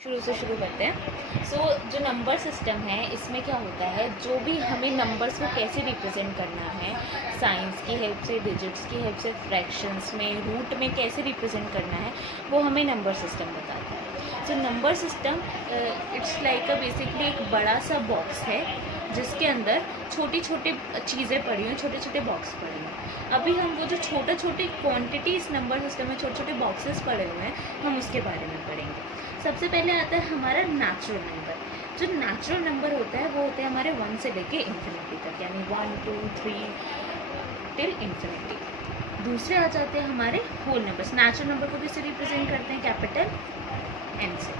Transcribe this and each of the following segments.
शुरू करते हैं। जो नंबर सिस्टम है इसमें क्या होता है, जो भी हमें नंबर्स को कैसे रिप्रेजेंट करना है, साइंस की हेल्प से, डिजिट्स की हेल्प से, फ्रैक्शंस में, रूट में कैसे रिप्रेजेंट करना है, वो हमें नंबर सिस्टम बताता है। Number system it's like basically एक बड़ा सा बॉक्स है जिसके अंदर छोटी छोटी चीज़ें पड़ी हुई, छोटे छोटे बॉक्स पड़े हुए हैं। अभी हम वो जो छोटे छोटे क्वांटिटीज नंबर सिस्टम में छोटे छोटे बॉक्सेस पड़े हुए हैं, हम उसके बारे में पढ़ेंगे। सबसे पहले आता है हमारा नेचुरल नंबर। जो नेचुरल नंबर होता है वो होते हैं हमारे 1 से लेके इन्फिनिटी तक, यानी 1 2 3 टिल इन्फिनिटी। दूसरे आ जाते हैं हमारे होल नंबर्स। नेचुरल नंबर को भी से रिप्रेजेंट करते हैं कैपिटल एन से।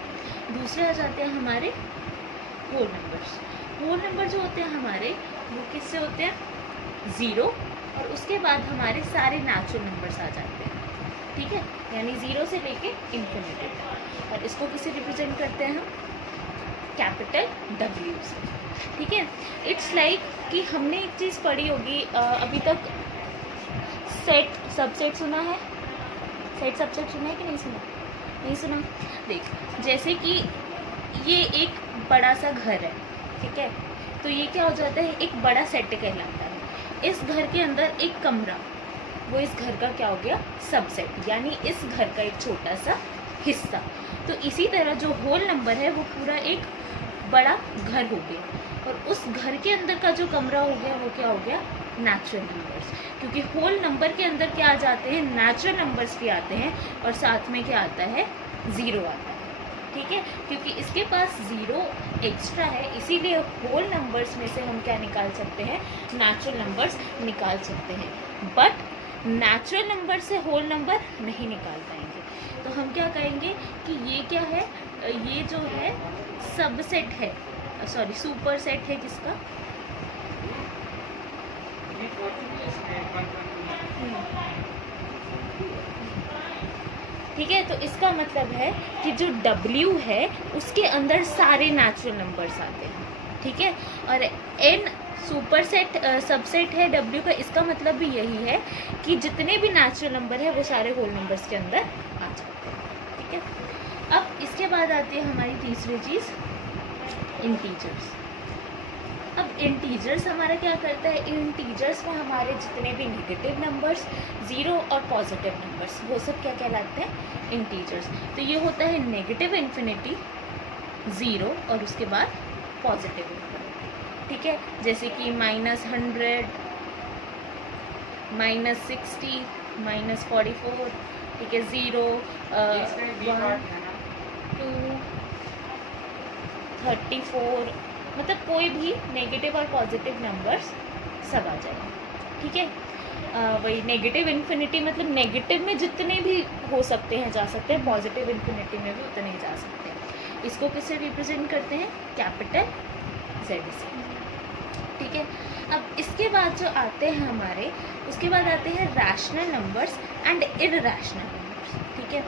दूसरे आ जाते हैं हमारे होल नंबर्स। होल नंबर जो होते हैं हमारे, वो किससे होते हैं? 0, और उसके बाद हमारे सारे नेचुरल नंबर्स आ जाते हैं, ठीक है, यानी 0 से लेके इन्फिनिटी तक। और इसको किससे रिप्रेजेंट करते हैं हम? कैपिटल W से, ठीक है। इट्स लाइक कि हमने एक चीज़ पढ़ी होगी अभी तक, सेट सबसेट सुना है? सेट सबसेट सुना है कि नहीं सुना? नहीं सुना? देख, जैसे कि ये एक बड़ा सा घर है, ठीक है, तो ये क्या हो जाता है? एक बड़ा सेट कहलाता है। इस घर के अंदर एक कमरा, वो इस घर का क्या हो गया? सबसेट, यानी इस घर का एक छोटा सा हिस्सा। तो इसी तरह जो होल नंबर है वो पूरा एक बड़ा घर हो गया, और उस घर के अंदर का जो कमरा हो गया वो क्या हो गया? Natural numbers. क्योंकि होल नंबर के अंदर क्या आ जाते हैं? नेचुरल नंबर्स भी आते हैं, और साथ में क्या आता है? 0 आता है, ठीक है। क्योंकि इसके पास 0 एक्स्ट्रा है, इसीलिए होल नंबर्स में से हम क्या निकाल सकते हैं? नेचुरल नंबर्स निकाल सकते हैं। बट नेचुरल नंबर से होल नंबर नहीं निकाल पाएंगे। तो हम क्या कहेंगे कि ये क्या है? ये जो है सबसेट है, सॉरी सुपर सेट है किसका? ठीक है। तो इसका मतलब है कि जो W है उसके अंदर सारे नेचुरल नंबर्स आते हैं, ठीक है। और N सुपर सेट सबसेट है W का, इसका मतलब भी यही है कि जितने भी नेचुरल नंबर है वो सारे होल नंबर्स के अंदर आ जाते हैं, ठीक है। अब इसके बाद आती है हमारी तीसरी चीज़, इंटीजर्स। अब इंटीजर्स हमारा क्या करता है? इंटीजर्स में हमारे जितने भी नेगेटिव नंबर्स, 0 और पॉजिटिव नंबर्स, वो सब क्या कहलाते हैं? इंटीजर्स। तो ये होता है नेगेटिव इन्फिनिटी, 0 और उसके बाद पॉजिटिव इन्फिनिटी, ठीक है। जैसे कि -100, -60, -44, ठीक है, 0 1 2 34, मतलब कोई भी नेगेटिव और पॉजिटिव नंबर्स सब आ जाएंगे, ठीक है। वही नेगेटिव इन्फिनिटी मतलब नेगेटिव में जितने भी हो सकते हैं जा सकते हैं, पॉजिटिव इन्फिनिटी में भी उतने ही जा सकते हैं। इसको किससे रिप्रेजेंट करते हैं? कैपिटल Z से, ठीक है। अब इसके बाद जो आते हैं हमारे, उसके बाद आते हैं rational numbers and irrational numbers, ठीक है।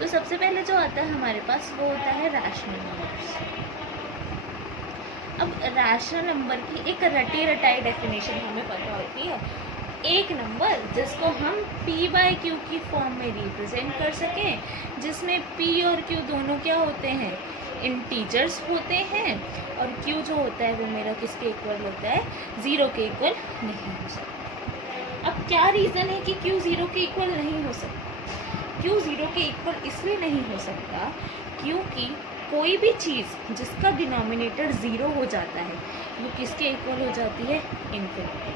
तो सबसे पहले जो आता है हमारे पास वो होता है रैशनल नंबर्स। अब रैशनल नंबर की एक रटी रटाई डेफिनेशन हमें पता होती है, एक नंबर जिसको हम P/Q की फॉर्म में रिप्रेजेंट कर सकें, जिसमें P और Q दोनों क्या होते हैं? इंटीजर्स होते हैं, और Q जो होता है वो मेरा किसके इक्वल होता है? 0 के इक्वल नहीं हो सकता। अब क्या रीज़न है कि Q 0 के इक्वल नहीं हो सकता? Q 0 के इक्वल इसलिए नहीं हो सकता क्योंकि कोई भी चीज़ जिसका डिनोमिनेटर 0 हो जाता है वो किसके इक्वल हो जाती है? इन्फिनिटी,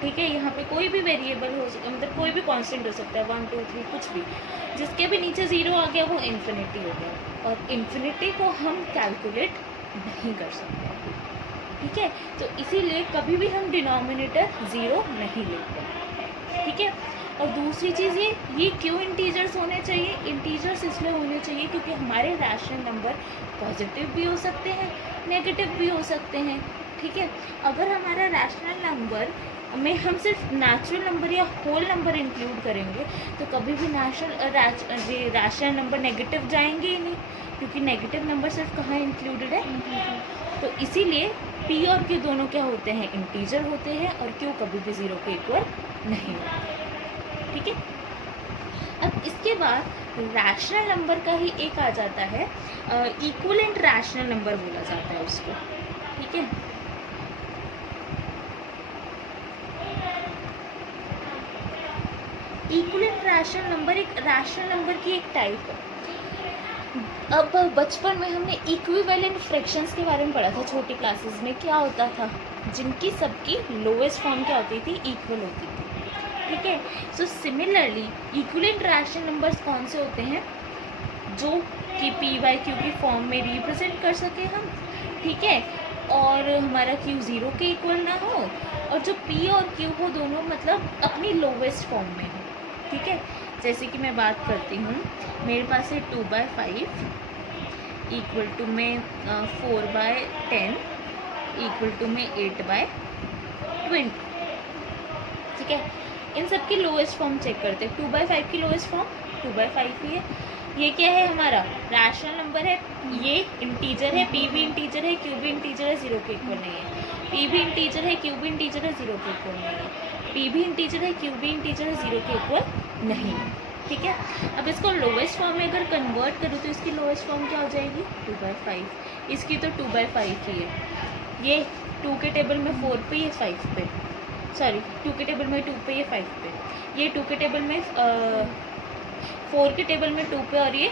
ठीक है। यहाँ पे कोई भी वेरिएबल हो सकता, मतलब कोई भी कांस्टेंट हो सकता है, 1 2 3 कुछ भी, जिसके भी नीचे 0 आ गया वो इन्फिनिटी हो गया, और इन्फिनिटी को हम कैलकुलेट नहीं कर सकते, ठीक है। तो इसीलिए कभी भी हम डिनोमिनेटर 0 नहीं लेते, ठीक है। और दूसरी चीज़ ये क्यों इंटीजर्स होने चाहिए? इंटीजर्स इसलिए होने चाहिए क्योंकि हमारे रैशनल नंबर पॉजिटिव भी हो सकते हैं, नेगेटिव भी हो सकते हैं, ठीक है। अगर हमारा रैशनल नंबर में हम सिर्फ नेचुरल नंबर या होल नंबर इंक्लूड करेंगे तो कभी भी रैशनल नंबर नेगेटिव जाएंगे ही नहीं, क्योंकि नेगेटिव नंबर सिर्फ कहाँ इंक्लूडेड है? तो इसीलिए P और Q दोनों क्या होते हैं? इंटीजर होते हैं, और Q कभी भी 0 के इक्वल नहीं होते, ठीक है। अब इसके बाद रैशनल नंबर का ही एक आ जाता है, इक्विवेलेंट रैशनल नंबर बोला जाता है उसको, ठीक है। इक्विवेलेंट रैशनल नंबर एक रैशनल नंबर की एक टाइप है। अब बचपन में हमने इक्विवेलेंट फ्रैक्शंस के बारे में पढ़ा था छोटी क्लासेस में, क्या होता था, जिनकी सबकी लोएस्ट फॉर्म क्या होती थी, इक्वल होती थी, ठीक है। So similarly equivalent rational numbers कौन से होते हैं, जो कि पी बाई क्यू की फॉर्म में रिप्रेजेंट कर सके हम, ठीक है, और हमारा क्यू ज़ीरो के इक्वल ना हो, और जो पी और क्यू हो दोनों मतलब अपनी लोवेस्ट फॉर्म में हो, ठीक है। जैसे कि मैं बात करती हूँ, मेरे पास है 2/5 इक्वल टू में 4/10 इक्वल टू में 8/20, ठीक है। इन सब की लोएस्ट फॉर्म चेक करते हैं। 2/5 की लोएस्ट फॉर्म 2/5 ही है। ये क्या है, हमारा रैशनल नंबर है, ये इंटीजर है, पी भी इंटीजर है, क्यू भी इंटीजर है, ज़ीरो के इक्वल नहीं है। पी भी इंटीजर है, क्यू भी इंटीजर है, ज़ीरो के इक्वल नहीं है। पी भी इंटीजर है, क्यू भी इंटीजर है, ज़ीरो के इक्वल नहीं है, ठीक है। अब इसको लोवेस्ट फॉर्म में अगर कन्वर्ट करूँ तो इसकी लोवेस्ट फॉर्म क्या हो जाएगी, 2/5। इसकी तो 2/5 ही है। ये 2 के टेबल में 4 पे, ये 5 पे, सॉरी 2 के टेबल में 2 पे, ये 5 पे, ये 2 के टेबल में 4 के टेबल में 2 पे, और ये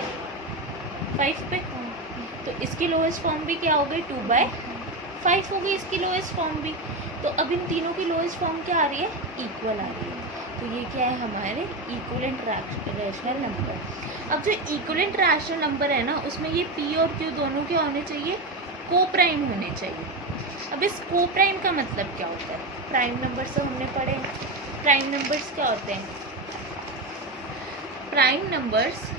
5 पे। तो इसकी लोएस्ट फॉर्म भी क्या हो गई, 2/5 होगी इसकी लोएस्ट फॉर्म भी। तो अब इन तीनों की लोएस्ट फॉर्म क्या आ रही है, इक्वल आ रही है। तो ये क्या है, हमारे इक्विवेलेंट रैशनल नंबर। अब जो इक्विवेलेंट रैशनल नंबर है ना, उसमें ये पी और क्यू दोनों क्या होने चाहिए, को प्राइम होने चाहिए। अब इस को प्राइम का मतलब क्या होता है, प्राइम नंबर्स तो हमने पढ़े हैं। प्राइम नंबर्स क्या होते हैं, प्राइम नंबर्स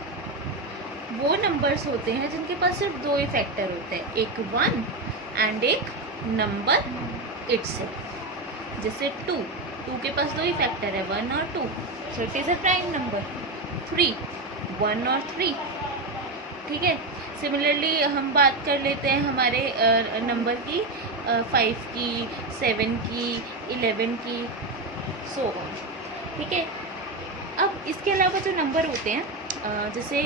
वो नंबर्स होते हैं जिनके पास सिर्फ दो ही फैक्टर होते हैं, एक 1 एंड एक नंबर इटसेल्फ। जैसे 2 के पास दो ही फैक्टर है, 1 और 2, so it is a prime number. 3 1 और 3, ठीक है। सिमिलरली हम बात कर लेते हैं हमारे नंबर की, 5 की, 7 की, 11 की, सो ऑन, ठीक है। अब इसके अलावा जो नंबर होते हैं, जैसे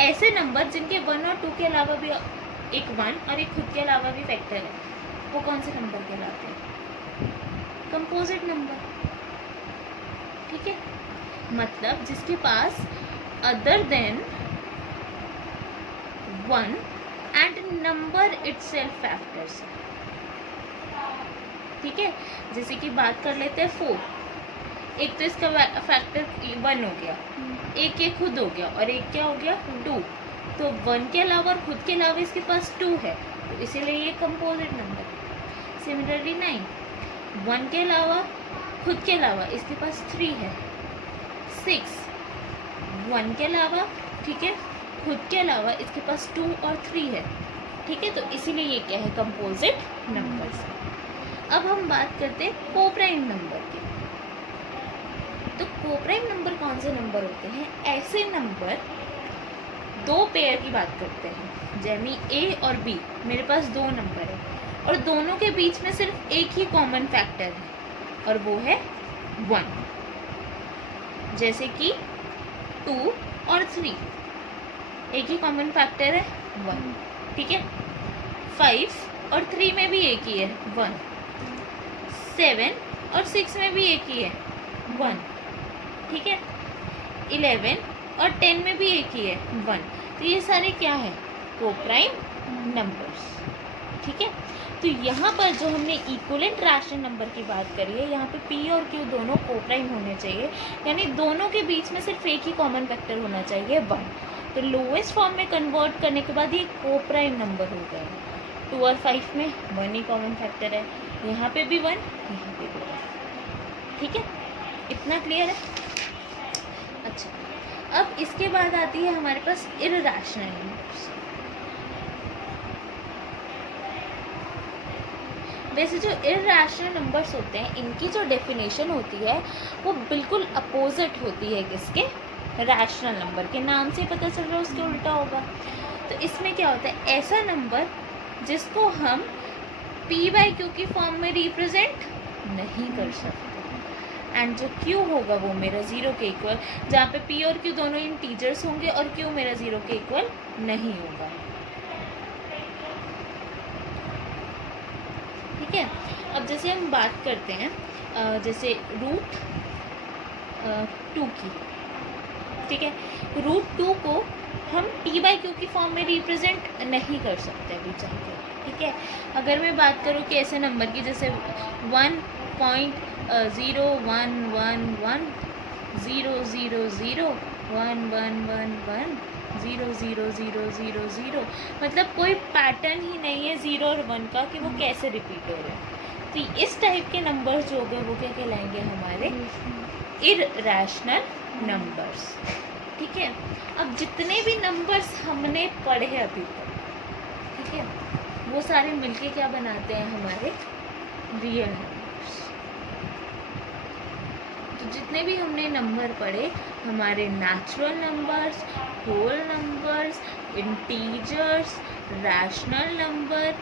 ऐसे नंबर जिनके 1 और 2 के अलावा भी एक 1 और एक खुद के अलावा भी फैक्टर है, वो कौन से नंबर कहलाते हैं, कंपोजिट नंबर, ठीक है। मतलब जिसके पास other than 1 and number itself factors है, ठीक है। जैसे कि बात कर लेते हैं 4, एक तो इसका फैक्टर 1 हो गया, एक ये खुद हो गया, और एक क्या हो गया, 2। तो 1 के अलावा और खुद के अलावा इसके पास 2 है, तो इसीलिए ये कंपोजिट नंबर है। सिमिलरली 9, 1 के अलावा खुद के अलावा इसके पास 3 है। 6 1 के अलावा, ठीक है, खुद के अलावा इसके पास 2 और 3 है, ठीक है। तो इसीलिए ये क्या है, कंपोजिट नंबर्स। अब हम बात करते हैं कोप्राइम नंबर की। तो कोप्राइम नंबर कौन से नंबर होते हैं, ऐसे नंबर दो पेयर की बात करते हैं, जैसे ए और बी, मेरे पास दो नंबर है और दोनों के बीच में सिर्फ एक ही कॉमन फैक्टर है और वो है 1। जैसे कि 2 और 3, एक ही कॉमन फैक्टर है 1, ठीक है। 5 और 3 में भी एक ही है 1, 7 और 6 में भी एक ही है 1, ठीक है। 11 और 10 में भी एक ही है 1। तो ये सारे क्या है, कोप्राइम नंबर्स, ठीक है। तो यहाँ पर जो हमने इक्विवेलेंट रैशनल नंबर की बात करी है, यहाँ पे पी और क्यू दोनों कोप्राइम होने चाहिए, यानी दोनों के बीच में सिर्फ एक ही कॉमन फैक्टर होना चाहिए 1। तो लोएस्ट फॉर्म में कन्वर्ट करने के बाद ये कोप्राइम नंबर हो गया। 2 और 5 में 1 ही कॉमन फैक्टर है, यहाँ पे भी 1, यहाँ पे भी 1, ठीक है। इतना क्लियर है। अच्छा, अब इसके बाद आती है हमारे पास इररेशनल नंबर्स। वैसे जो इररेशनल नंबर्स होते हैं, इनकी जो डेफिनेशन होती है वो बिल्कुल अपोजिट होती है किसके, रैशनल नंबर के। नाम से पता चल रहा है उसके उल्टा होगा। तो इसमें क्या होता है, ऐसा नंबर जिसको हम p/q की फॉर्म में रिप्रेजेंट नहीं कर सकते। एंड जो Q होगा वो मेरा 0 के इक्वल, जहाँ पे P और Q दोनों इंटीजर्स होंगे और Q मेरा 0 के इक्वल नहीं होगा। ठीक है, अब जैसे हम बात करते हैं जैसे रूट 2 की, ठीक है, रूट 2 को हम T/Q की फॉर्म में रिप्रेजेंट नहीं कर सकते अभी चाहकर। ठीक है, अगर मैं बात करूँ कि ऐसे नंबर की जैसे 1.011100011110000, मतलब कोई पैटर्न ही नहीं है 0 और 1 का कि वो कैसे रिपीट हो रहे हैं। तो इस टाइप के नंबर्स जो हो गए वो क्या कहलाएंगे, हमारे इररेशनल नंबर्स। ठीक है, अब जितने भी नंबर्स हमने पढ़े अभी तक, ठीक है, वो सारे मिलके क्या बनाते हैं, हमारे रियल नंबर्स। तो जितने भी हमने नंबर पढ़े, हमारे natural numbers, whole numbers, integers, rational number,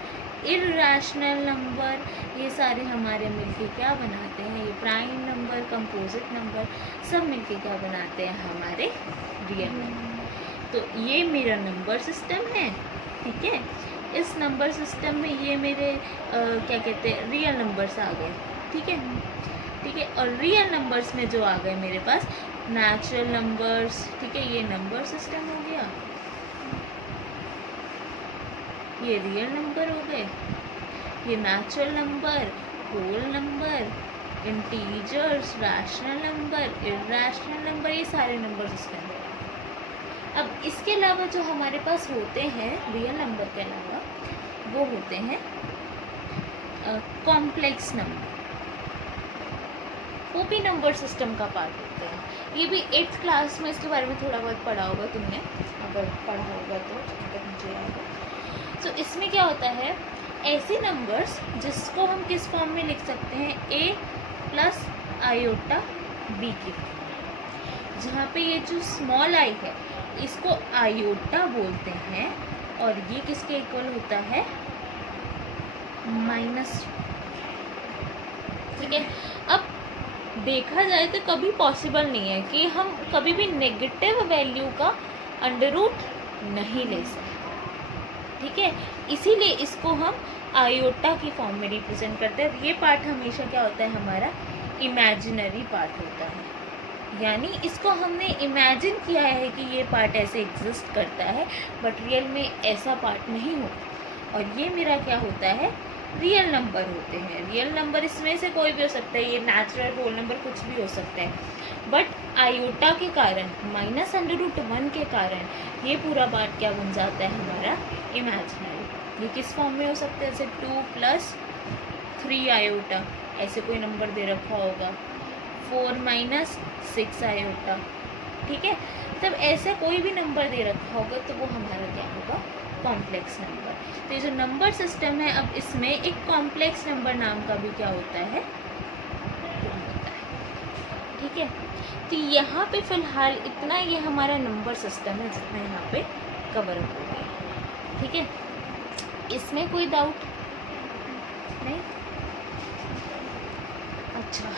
irrational number, ये सारे हमारे मिलके क्या बनाते हैं, ये प्राइम नंबर, कंपोजिट नंबर, सब मिलके क्या बनाते हैं, हमारे रियल नंबर। तो ये मेरा नंबर सिस्टम है। ठीक है, इस नंबर सिस्टम में ये मेरे क्या कहते हैं, रियल नंबर्स आ गए। ठीक है, ठीक है, और रियल नंबर्स में जो आ गए मेरे पास नेचुरल नंबर्स। ठीक है, ये नंबर सिस्टम हो गया, ये रियल नंबर हो गए, ये natural number, whole number, integers, rational number, irrational number, ये सारे नंबर सिस्टम है। अब इसके अलावा जो हमारे पास होते हैं रियल नंबर के अलावा, वो होते हैं कॉम्प्लेक्स नंबर, वो भी नंबर सिस्टम का पार्ट होते हैं। ये भी 8th क्लास में इसके बारे में थोड़ा बहुत पढ़ा होगा तुमने, अगर पढ़ा होगा तो मुझे याद है। तो इसमें क्या होता है, ऐसे नंबर्स जिसको हम किस फॉर्म में लिख सकते हैं, a + आयोटा b की, जहाँ पे ये जो स्मॉल i है इसको आयोटा बोलते हैं और ये किसके इक्वल होता है, -। ठीक है, अब देखा जाए तो कभी पॉसिबल नहीं है कि हम कभी भी नेगेटिव वैल्यू का अंडर रूट नहीं ले सकते। ठीक है, इसीलिए इसको हम आयोटा की फॉर्म में रिप्रेजेंट करते हैं। ये पार्ट हमेशा क्या होता है, हमारा इमेजिनरी पार्ट होता है, यानी इसको हमने इमेजिन किया है कि ये पार्ट ऐसे एग्जिस्ट करता है, बट रियल में ऐसा पार्ट नहीं होता। और ये मेरा क्या होता है, रियल नंबर होते हैं। रियल नंबर इसमें से कोई भी हो सकता है, ये नेचुरल होल नंबर कुछ भी हो सकता है, बट आयोटा के कारण, -√1 के कारण ये पूरा पार्ट क्या बन जाता है, हमारा इमेजिनरी। ये किस फॉर्म में हो सकता है, जैसे 2 + 3 आयोटा, ऐसे कोई नंबर दे रखा होगा, 4 - 6 आयोटा। ठीक है, तब ऐसा कोई भी नंबर दे रखा होगा तो वो हमारा क्या होगा, कॉम्प्लेक्स नंबर। तो ये जो नंबर सिस्टम है, अब इसमें एक कॉम्प्लेक्स नंबर नाम का भी क्या होता है, ठीक है। तो यहाँ पे फिलहाल इतना ये हमारा नंबर सिस्टम है जितना यहाँ पे कवर अप हो गया। ठीक है, इसमें कोई डाउट नहीं। अच्छा,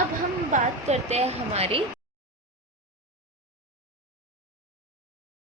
अब हम बात करते हैं हमारी